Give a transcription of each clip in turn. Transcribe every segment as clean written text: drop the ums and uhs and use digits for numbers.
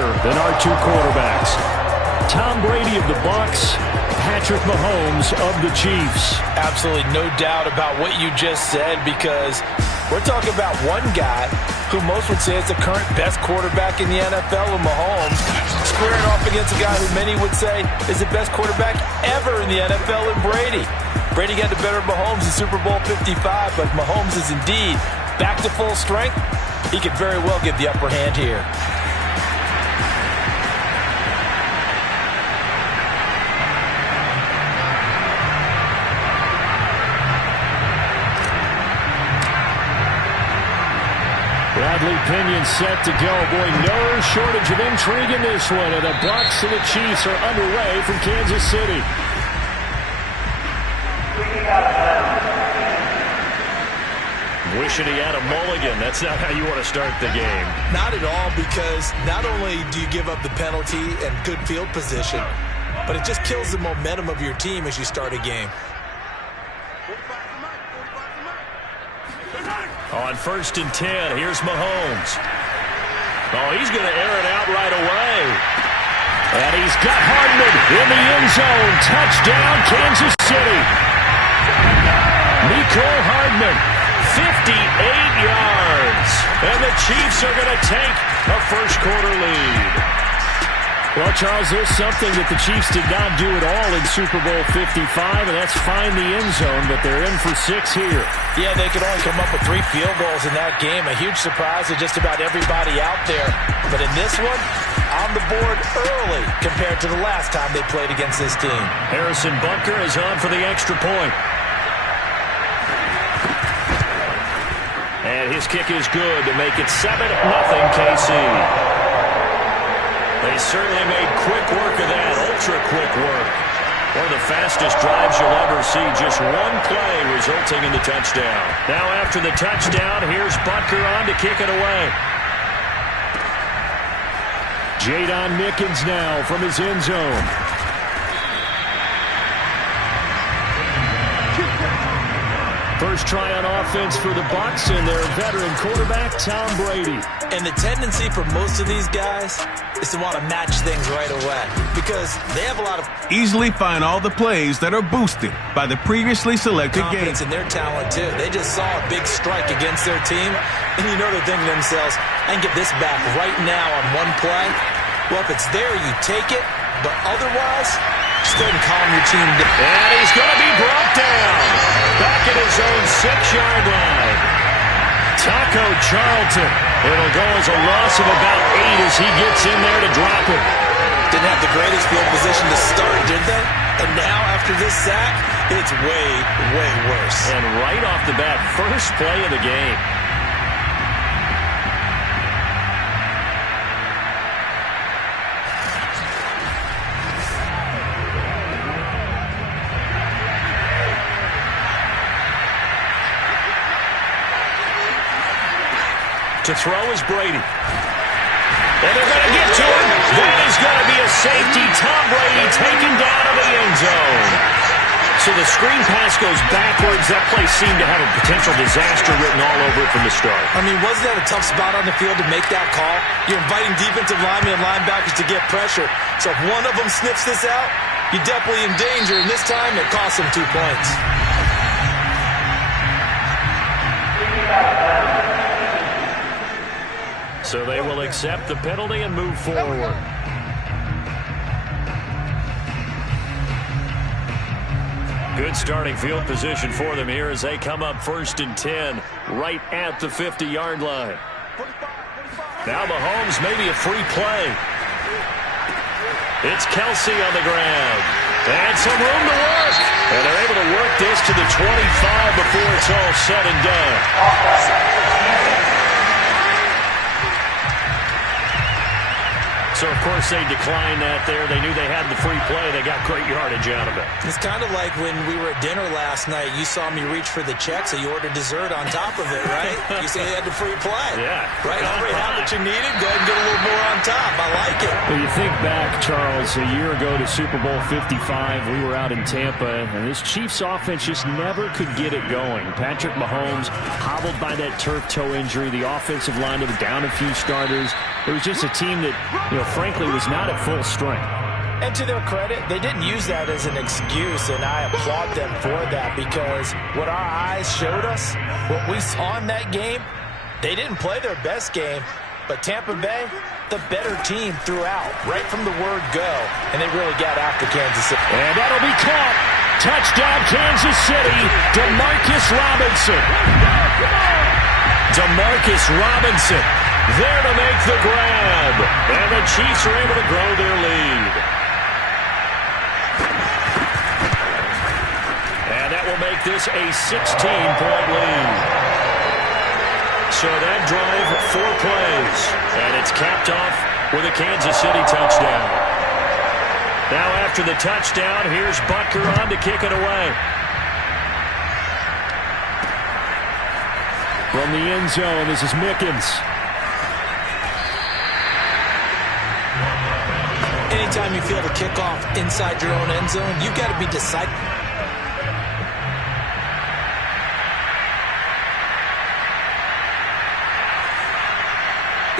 other than our two quarterbacks. Tom Brady of the Bucs, Patrick Mahomes of the Chiefs. Absolutely no doubt about what you just said, because we're talking about one guy who most would say is the current best quarterback in the NFL, with Mahomes, squaring off against a guy who many would say is the best quarterback ever in the NFL in Brady. Brady got the better of Mahomes in Super Bowl 55, but Mahomes is indeed back to full strength. He could very well get the upper hand here. Bradley Pinion set to go. Boy, no shortage of intrigue in this one. And the Bucs and the Chiefs are underway from Kansas City. Wishing he had a mulligan. That's not how you want to start the game. Not at all, because not only do you give up the penalty and good field position, but it just kills the momentum of your team as you start a game. On 1st and 10, here's Mahomes. Oh, he's going to air it out right away. And he's got Hardman in the end zone. Touchdown, Kansas City. Mecole Hardman, 58 yards. And the Chiefs are going to take a first-quarter lead. Well, Charles, there's something that the Chiefs did not do at all in Super Bowl 55, and that's find the end zone, but they're in for 6 here. Yeah, they could only come up with 3 field goals in that game. A huge surprise to just about everybody out there. But in this one, on the board early compared to the last time they played against this team. Harrison Butker is on for the extra point. And his kick is good to make it 7-0 KC. They certainly made quick work of that, ultra-quick work. One of the fastest drives you'll ever see, just one play resulting in the touchdown. Now after the touchdown, here's Butker on to kick it away. Jadon Mickens now from his end zone. First try on offense for the Bucs and their veteran quarterback, Tom Brady. And the tendency for most of these guys is to want to match things right away, because they have a lot of easily find all the plays that are boosted by the previously selected game. Confidence in their talent, too. They just saw a big strike against their team, and you know they're thinking to themselves, I can get this back right now on one play. Well, if it's there, you take it, but otherwise, just go ahead and calm your team down. And he's going to be brought down back at his own 6-yard line. Taco Charlton. It'll go as a loss of about 8 as he gets in there to drop it. Didn't have the greatest field position to start, did they? And now, after this sack, it's way, way worse. And right off the bat, first play of the game. To throw is Brady. And they're going to get to him. That is going to be a safety. Tom Brady taken down to the end zone. So the screen pass goes backwards. That play seemed to have a potential disaster written all over it from the start. I mean, wasn't that a tough spot on the field to make that call? You're inviting defensive linemen and linebackers to get pressure. So if one of them sniffs this out, you're definitely in danger. And this time, it cost them 2 points. So they will accept the penalty and move forward. Good starting field position for them here as they come up 1st and 10 right at the 50-yard line. Now Mahomes, maybe a free play. It's Kelsey on the ground. And some room to work. And they're able to work this to the 25 before it's all said and done. So, of course, they declined that there. They knew they had the free play. They got great yardage out of it. It's kind of like when we were at dinner last night. You saw me reach for the check, so you ordered dessert on top of it, right? You said you had the free play. Yeah. Right? Already have what you needed. Go ahead and get a little more on top. I like it. Well, you think back, Charles, a year ago to Super Bowl 55, we were out in Tampa, and this Chiefs offense just never could get it going. Patrick Mahomes hobbled by that turf toe injury. The offensive line was down a few starters. It was just a team that, frankly, was not at full strength. And to their credit, they didn't use that as an excuse, and I applaud them for that, because what our eyes showed us, what we saw in that game, they didn't play their best game, but Tampa Bay, the better team throughout, right from the word go, and they really got after Kansas City. And that'll be caught. Touchdown, Kansas City. DeMarcus Robinson. DeMarcus Robinson there to make the grab. And the Chiefs are able to grow their lead. And that will make this a 16-point lead. So that drive, 4 plays, and it's capped off with a Kansas City touchdown. Now after the touchdown, here's Butker on to kick it away. From the end zone, this is Mickens. Anytime you feel the kickoff inside your own end zone, you've got to be decisive.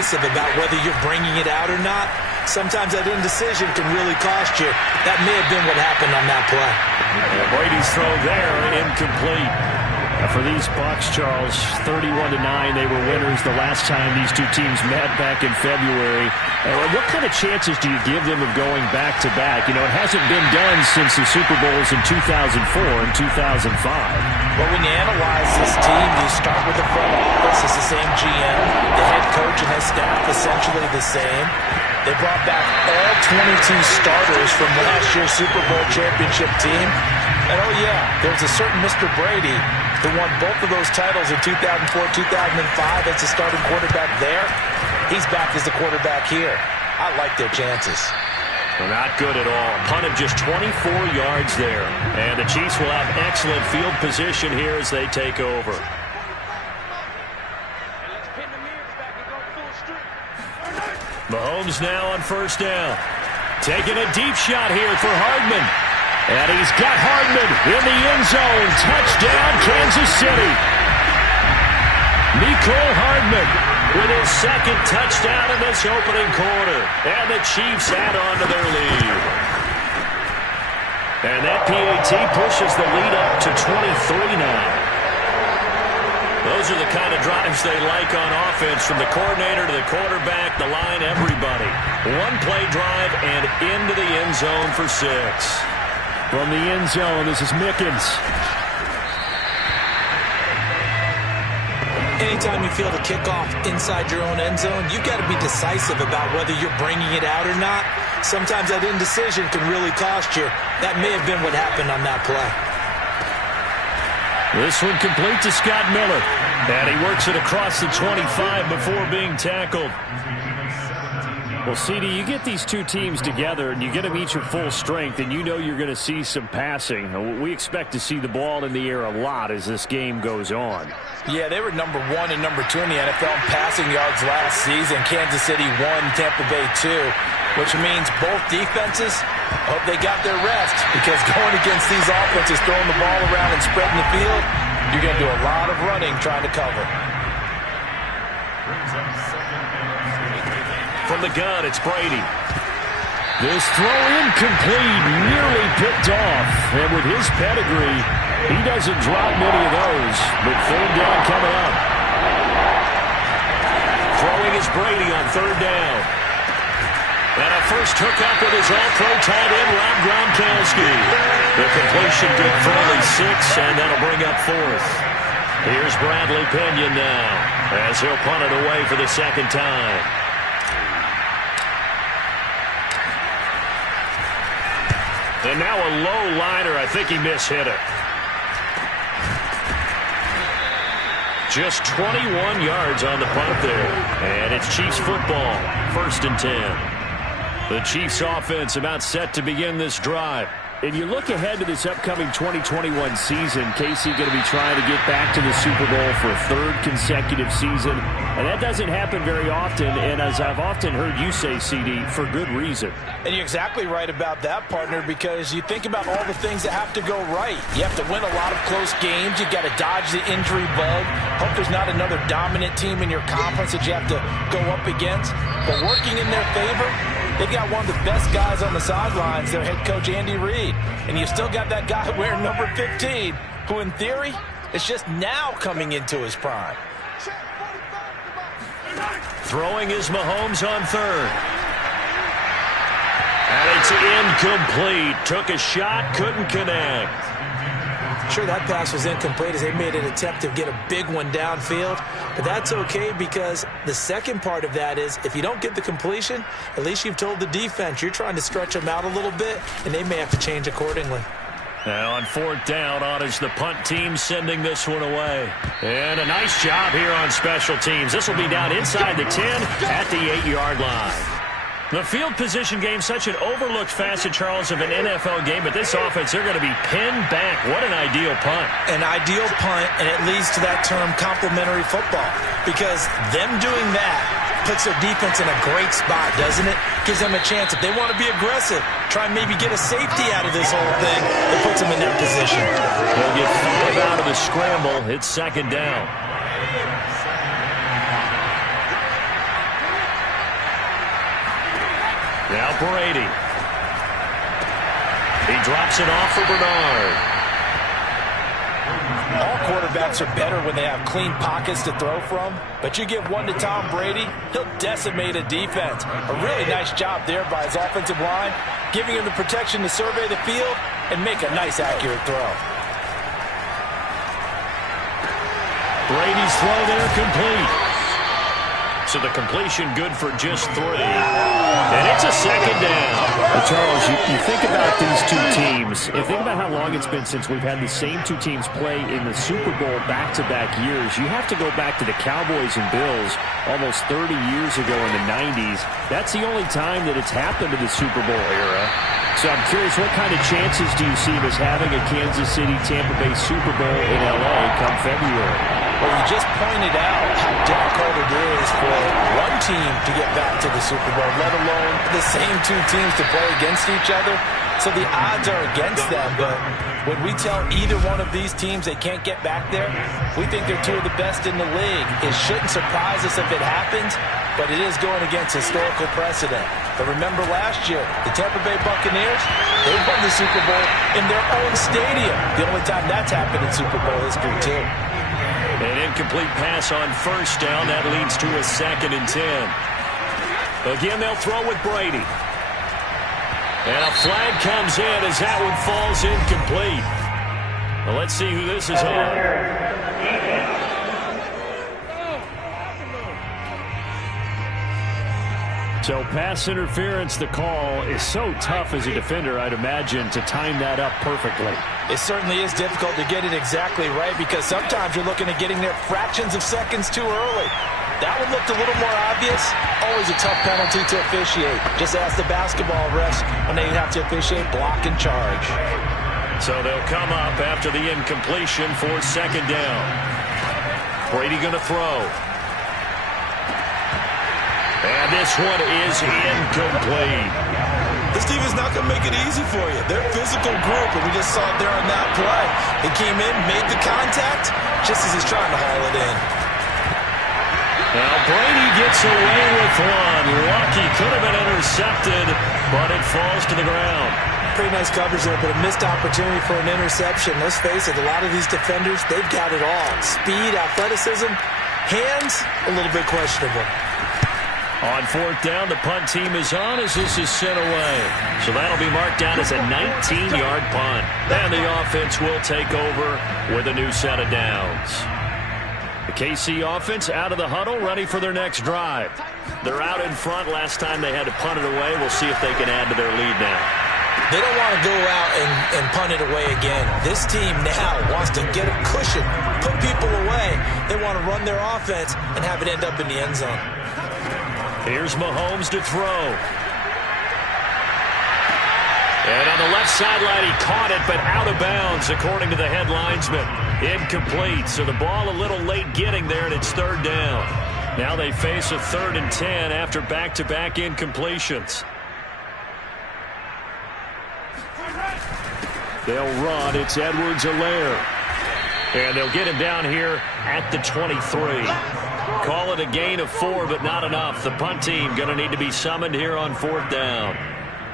About whether you're bringing it out or not. Sometimes that indecision can really cost you. That may have been what happened on that play. Brady's throw there, incomplete. For these Bucs, Charles, 31-9, they were winners the last time these two teams met back in February. What kind of chances do you give them of going back-to-back? It hasn't been done since the Super Bowls in 2004 and 2005. Well, when you analyze this team, you start with the front office. It's the same GM. The head coach and his staff essentially the same. They brought back all 22 starters from last year's Super Bowl championship team. And, oh, yeah, there's a certain Mr. Brady who won both of those titles in 2004, 2005 as the starting quarterback there. He's back as the quarterback here. I like their chances. Well, not good at all. Punt of just 24 yards there. And the Chiefs will have excellent field position here as they take over. Mahomes now on first down. Taking a deep shot here for Hardman. And he's got Hardman in the end zone. Touchdown, Kansas City. Mecole Hardman with his second touchdown in this opening quarter. And the Chiefs add on to their lead. And that PAT pushes the lead up to 23 now. Those are the kind of drives they like on offense, from the coordinator to the quarterback, the line, everybody. One play drive and into the end zone for 6. From the end zone, this is Mickens. Anytime you feel the kickoff inside your own end zone, you've got to be decisive about whether you're bringing it out or not. Sometimes that indecision can really cost you. That may have been what happened on that play. This one complete to Scott Miller. And he works it across the 25 before being tackled. Well, CD, you get these two teams together and you get them each at full strength, and you know you're going to see some passing. We expect to see the ball in the air a lot as this game goes on. Yeah, they were number 1 and number 2 in the NFL in passing yards last season. Kansas City 1, Tampa Bay 2, which means both defenses hope they got their rest, because going against these offenses, throwing the ball around and spreading the field, you're going to do a lot of running trying to cover. From the gun, it's Brady. This throw incomplete, nearly picked off. And with his pedigree, he doesn't drop many of those. But third down coming up. Throwing is Brady on third down. And a first hookup with his all-pro tight end, Rob Gronkowski. The completion good for only 6, and that'll bring up 4th. Here's Bradley Pinion now, as he'll punt it away for the second time. And now a low liner. I think he mishit it. Just 21 yards on the punt there. And it's Chiefs football. 1st and 10. The Chiefs offense about set to begin this drive. And you look ahead to this upcoming 2021 season, KC going to be trying to get back to the Super Bowl for a third consecutive season. And that doesn't happen very often. And as I've often heard you say, CD, for good reason. And you're exactly right about that, partner, because you think about all the things that have to go right. You have to win a lot of close games. You got to dodge the injury bug. Hope there's not another dominant team in your conference that you have to go up against. But working in their favor, they've got one of the best guys on the sidelines, their head coach, Andy Reid. And you've still got that guy wearing number 15, who in theory is just now coming into his prime. Throwing is Mahomes on third. And it's incomplete. Took a shot, couldn't connect. Sure, that pass was incomplete as they made an attempt to get a big one downfield. But that's okay because the second part of that is if you don't get the completion, at least you've told the defense you're trying to stretch them out a little bit, and they may have to change accordingly. Now on fourth down, on is the punt team sending this one away. And a nice job here on special teams. This will be down inside the 10 at the 8-yard line. The field position game, such an overlooked facet, Charles, of an NFL game, but this offense, they're going to be pinned back. What an ideal punt. An ideal punt, and it leads to that term complementary football, because them doing that puts their defense in a great spot, doesn't it? Gives them a chance. If they want to be aggressive, try and maybe get a safety out of this whole thing, it puts them in that position. They'll get 5 out of the scramble. It's second down. Now Brady. He drops it off for Bernard. All quarterbacks are better when they have clean pockets to throw from, but you give one to Tom Brady, he'll decimate a defense. A really nice job there by his offensive line, giving him the protection to survey the field and make a nice, accurate throw. Brady's throw there complete. So the completion good for just 3. And it's a second down. Well, Charles, you think about these two teams, and think about how long it's been since we've had the same two teams play in the Super Bowl back-to-back years. You have to go back to the Cowboys and Bills almost 30 years ago in the 90s. That's the only time that it's happened in the Super Bowl era. So I'm curious, what kind of chances do you see as having a Kansas City-Tampa Bay Super Bowl in L.A. come February? Well, you just pointed out how difficult it is for one team to get back to the Super Bowl, let alone the same two teams to play against each other. So the odds are against them, but when we tell either one of these teams they can't get back there, we think they're two of the best in the league. It shouldn't surprise us if it happens, but it is going against historical precedent. But remember last year, the Tampa Bay Buccaneers, they won the Super Bowl in their own stadium. The only time that's happened in Super Bowl history, too. An incomplete pass on first down. That leads to a 2nd and 10. Again, they'll throw with Brady. And a flag comes in as that one falls incomplete. Well, let's see who this is on. So pass interference, the call is so tough as a defender, I'd imagine, to time that up perfectly. It certainly is difficult to get it exactly right because sometimes you're looking at getting there fractions of seconds too early. That one looked a little more obvious. Always a tough penalty to officiate. Just ask the basketball refs when they have to officiate block and charge. So they'll come up after the incompletion for 2nd down. Brady going to throw. And this one is incomplete. This team is not going to make it easy for you. They're a physical group, and we just saw it there on that play. He came in, made the contact, just as he's trying to haul it in. Now Brady gets away with one. Lucky, could have been intercepted, but it falls to the ground. Pretty nice coverage there, but a missed opportunity for an interception. Let's face it, a lot of these defenders, they've got it all. Speed, athleticism, hands, a little bit questionable. On 4th down, the punt team is on as this is sent away. So that'll be marked down as a 19-yard punt. And the offense will take over with a new set of downs. The KC offense out of the huddle, ready for their next drive. They're out in front. Last time they had to punt it away. We'll see if they can add to their lead now. They don't want to go out and punt it away again. This team now wants to get a cushion, put people away. They want to run their offense and have it end up in the end zone. Here's Mahomes to throw. And on the left sideline, he caught it, but out of bounds, according to the head linesman. Incomplete, so the ball a little late getting there, and it's third down. Now they face a 3rd and 10 after back-to-back incompletions. They'll run. It's Edwards-Helaire. And they'll get him down here at the 23. Call it a gain of 4, but not enough. The punt team going to need to be summoned here on 4th down.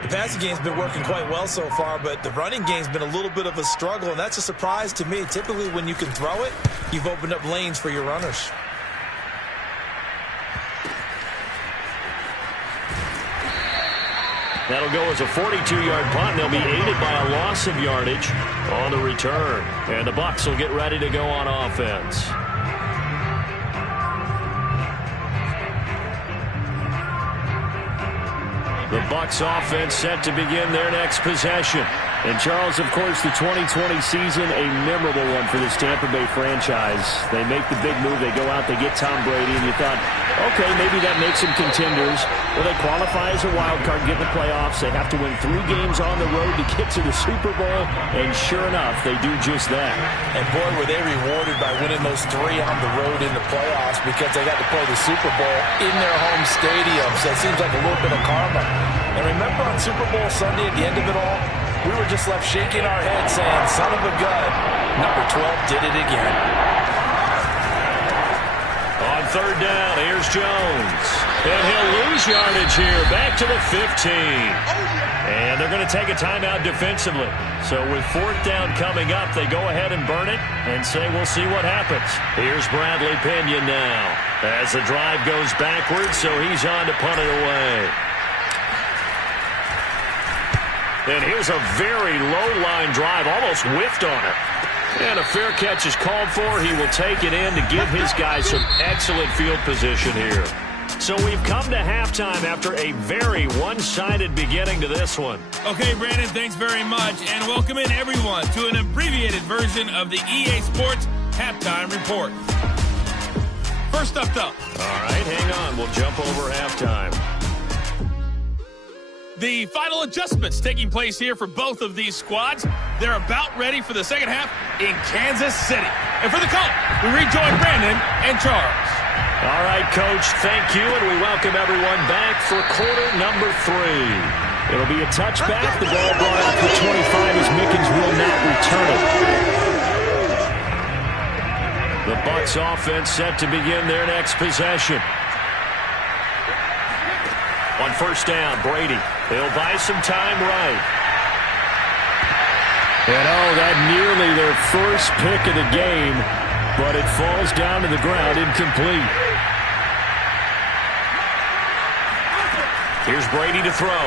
The passing game's been working quite well so far, but the running game's been a little bit of a struggle, and that's a surprise to me. Typically, when you can throw it, you've opened up lanes for your runners. That'll go as a 42-yard punt, and they'll be aided by a loss of yardage on the return. And the Bucs will get ready to go on offense. The Bucs offense set to begin their next possession. And Charles, of course, the 2020 season, a memorable one for this Tampa Bay franchise. They make the big move. They go out, they get Tom Brady, and you thought, okay, maybe that makes them contenders. Well, they qualify as a wild card, get in the playoffs. They have to win 3 games on the road to get to the Super Bowl, and sure enough, they do just that. And boy, were they rewarded by winning those 3 on the road in the playoffs, because they got to play the Super Bowl in their home stadium. So it seems like a little bit of karma. And remember on Super Bowl Sunday, at the end of it all, we were just left shaking our heads saying, son of a gun, number 12 did it again. On 3rd down, here's Jones. And he'll lose yardage here, back to the 15. And they're going to take a timeout defensively. So with 4th down coming up, they go ahead and burn it and say we'll see what happens. Here's Bradley Pinion now as the drive goes backwards, so he's on to punt it away. And here's a very low-line drive, almost whiffed on it. And a fair catch is called for. He will take it in to give his guys some excellent field position here. So we've come to halftime after a very one-sided beginning to this one. Okay, Brandon, thanks very much. And welcome in, everyone, to an abbreviated version of the EA Sports Halftime Report. First up, though. All right, hang on. We'll jump over halftime. The final adjustments taking place here for both of these squads. They're about ready for the second half in Kansas City. And for the call, we rejoin Brandon and Charles. All right, Coach, thank you, and we welcome everyone back for quarter number 3. It'll be a touchback. The ball brought out for 25 as Mickens will not return it. The Bucs offense set to begin their next possession. On 1st down, Brady. He'll buy some time right. And that nearly their first pick of the game, but it falls down to the ground incomplete. Here's Brady to throw.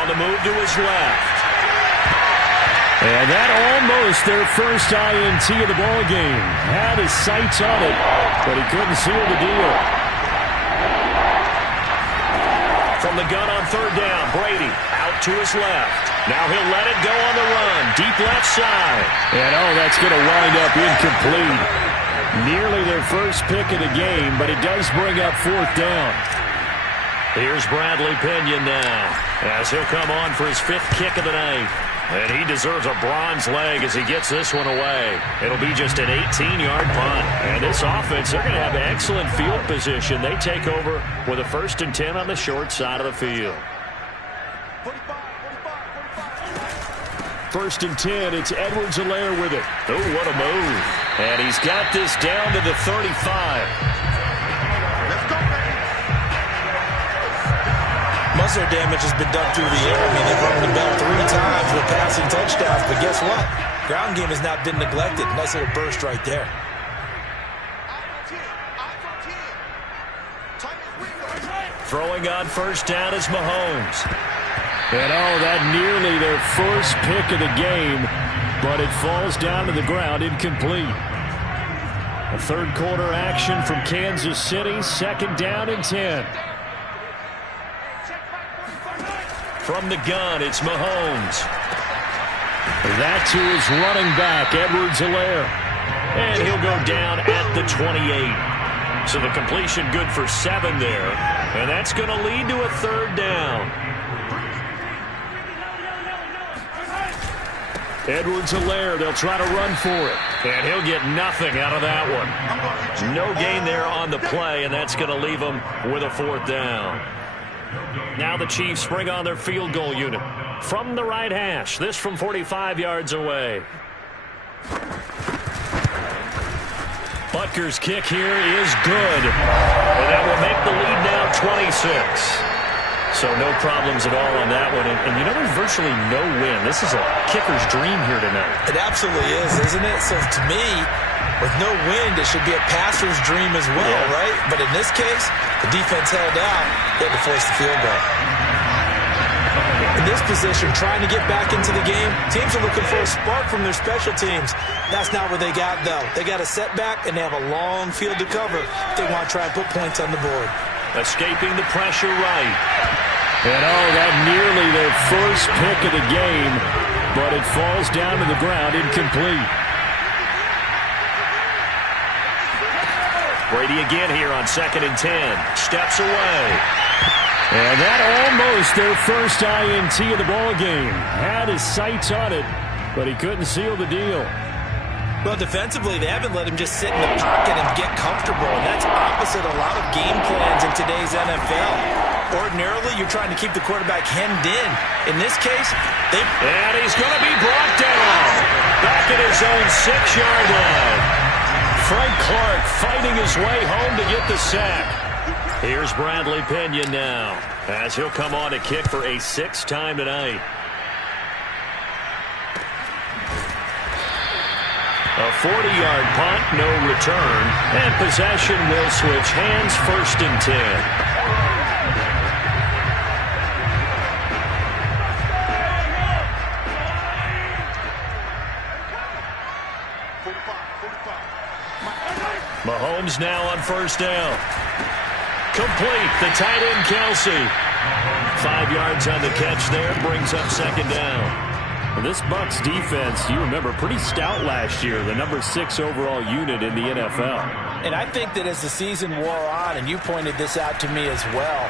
On the move to his left. And that almost their first INT of the ball game. Had his sights on it, but he couldn't seal the deal. From the gun on 3rd down, Brady out to his left. Now he'll let it go on the run, deep left side. And that's going to wind up incomplete. Nearly their first pick of the game, but it does bring up 4th down. Here's Bradley Pinion now, as he'll come on for his 5th kick of the night. And he deserves a bronze leg as he gets this one away. It'll be just an 18-yard punt. And this offense, they're going to have excellent field position. They take over with a 1st and 10 on the short side of the field. 1st and 10, it's Edwards-Helaire with it. Oh, what a move. And he's got this down to the 35. Most of their damage has been done through the air. I mean, they've rung the bell 3 times with passing touchdowns. But guess what? Ground game has not been neglected. Nice little burst right there. Throwing on 1st down is Mahomes. And that nearly their first pick of the game, but it falls down to the ground incomplete. A 3rd quarter action from Kansas City, 2nd down and 10. From the gun, it's Mahomes. That to his running back, Edwards-Helaire. And he'll go down at the 28. So the completion good for 7 there. And that's going to lead to a 3rd down. Edwards-Helaire, they'll try to run for it. And he'll get nothing out of that one. No gain there on the play, and that's going to leave him with a 4th down. Now the Chiefs bring on their field goal unit. From the right hash, this from 45 yards away. Butker's kick here is good. And that will make the lead now 26. So no problems at all on that one. And you know, there's virtually no win. This is a kicker's dream here tonight. It absolutely is, isn't it? So to me, with no wind, it should be a passer's dream as well, right? But in this case, the defense held out. They had to force the field goal. In this position, trying to get back into the game, teams are looking for a spark from their special teams. That's not what they got, though. They got a setback, and they have a long field to cover if they want to try and put points on the board. Escaping the pressure right. And that nearly their first pick of the game, but it falls down to the ground, incomplete. Brady again here on 2nd and 10. Steps away. And that almost their first INT of the ball game. Had his sights on it, but he couldn't seal the deal. Well, defensively, they haven't let him just sit in the pocket and get comfortable, and that's opposite a lot of game plans in today's NFL. Ordinarily, you're trying to keep the quarterback hemmed in. In this case, and he's going to be brought down. Back at his own 6-yard line. Frank Clark fighting his way home to get the sack. Here's Bradley Pena now, as he'll come on to kick for a 6th time tonight. A 40-yard punt, no return, and possession will switch hands, 1st and 10. Mahomes now on 1st down. Complete, the tight end Kelsey. 5 yards on the catch there, brings up 2nd down. Well, this Bucs defense, you remember, pretty stout last year, the number 6 overall unit in the NFL. And I think that as the season wore on, and you pointed this out to me as well,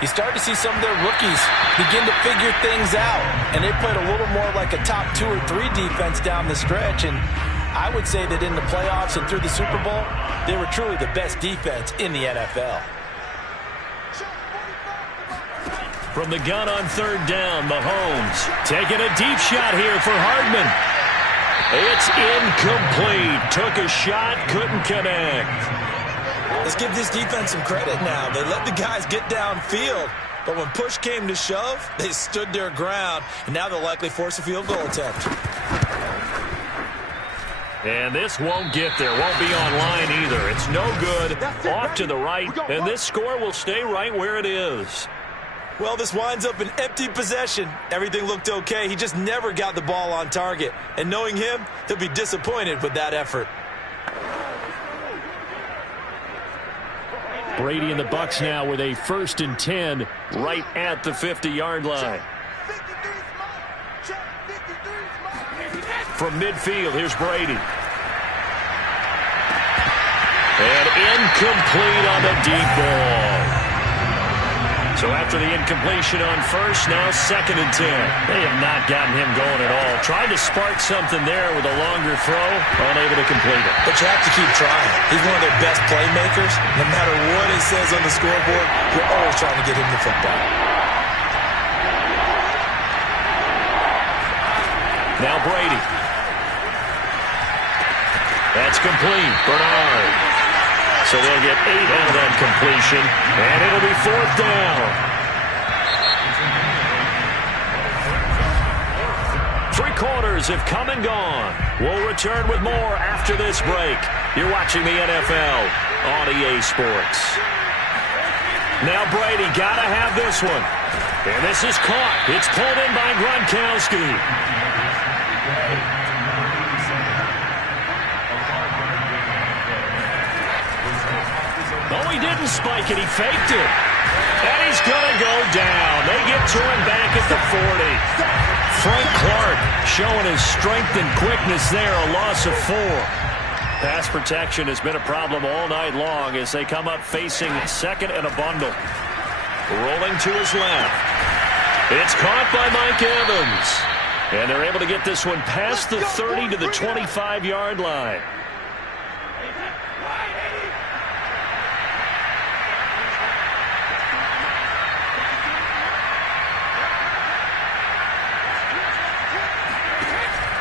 you start to see some of their rookies begin to figure things out. And they played a little more like a top 2 or 3 defense down the stretch. And I would say that in the playoffs and through the Super Bowl, they were truly the best defense in the NFL. From the gun on 3rd down, Mahomes taking a deep shot here for Hardman. It's incomplete. Took a shot, couldn't connect. Let's give this defense some credit now. They let the guys get downfield, but when push came to shove, they stood their ground, and now they'll likely force a field goal attempt. And this won't get there, won't be online either. It's no good, off to the right, and this score will stay right where it is. Well, this winds up an empty possession. Everything looked okay. He just never got the ball on target. And knowing him, he'll be disappointed with that effort. Brady and the Bucs now with a 1st and 10 right at the 50-yard line. From midfield, here's Brady. And incomplete on the deep ball. So after the incompletion on 1st, now 2nd and 10. They have not gotten him going at all. Tried to spark something there with a longer throw, unable to complete it. But you have to keep trying. He's one of their best playmakers. No matter what it says on the scoreboard, you're always trying to get him the football. Now Brady. That's complete. Bernard. So they'll get 8 out of that completion, and it'll be 4th down. 3 quarters have come and gone. We'll return with more after this break. You're watching the NFL on EA Sports. Now Brady got to have this one. And this is caught. It's pulled in by Gronkowski. Oh, he didn't spike it. He faked it. And he's going to go down. They get to him back at the 40. Frank Clark showing his strength and quickness there, a loss of 4. Pass protection has been a problem all night long as they come up facing 2nd and a bundle. Rolling to his left. It's caught by Mike Evans. And they're able to get this one past the 30 to the 25-yard line.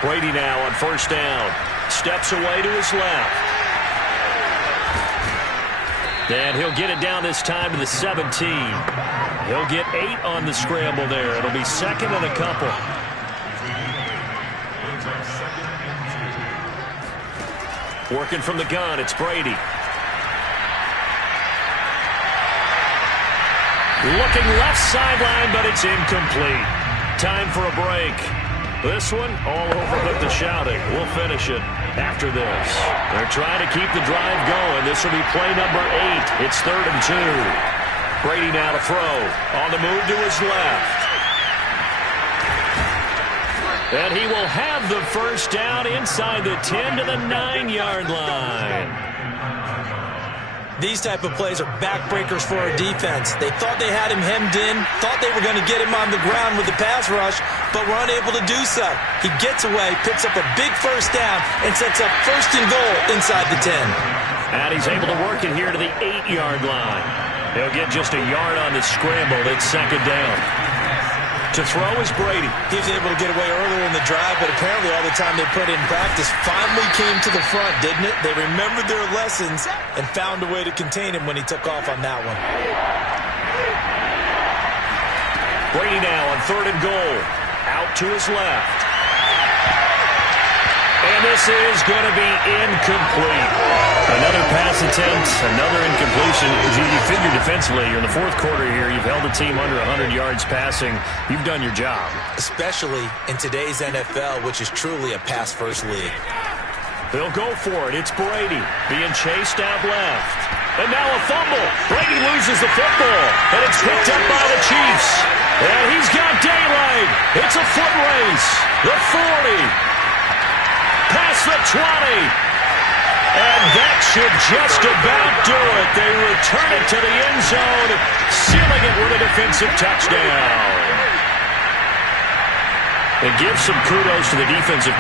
Brady now on first down. Steps away to his left. And he'll get it down this time to the 17. He'll get 8 on the scramble there. It'll be second and a couple. Working from the gun, it's Brady. Looking left sideline, but it's incomplete. Time for a break. This one, all over but the shouting. We'll finish it after this. They're trying to keep the drive going. This will be play number 8. It's 3rd and 2. Brady now to throw. On the move to his left. And he will have the first down inside the 10 to the 9-yard line. These type of plays are backbreakers for our defense. They thought they had him hemmed in, thought they were going to get him on the ground with the pass rush, but were unable to do so. He gets away, picks up a big first down, and sets up 1st and goal inside the 10. And he's able to work it here to the 8-yard line. He'll get just a yard on the scramble. It's 2nd down. To throw is Brady. He was able to get away earlier in the drive, but apparently all the time they put in practice finally came to the front, didn't it? They remembered their lessons and found a way to contain him when he took off on that one. Brady now on 3rd and goal. Out to his left. And this is going to be incomplete. Another pass attempt, another incompletion. You figure defensively, you're in the 4th quarter here. You've held the team under 100 yards passing. You've done your job. Especially in today's NFL, which is truly a pass-first league. They'll go for it. It's Brady being chased out left. And now a fumble. Brady loses the football. And it's picked up by the Chiefs. And he's got daylight. It's a foot race. The 40. Past the 20. And that should just about do it. They return it to the end zone, sealing it with a defensive touchdown. And give some kudos to the defensive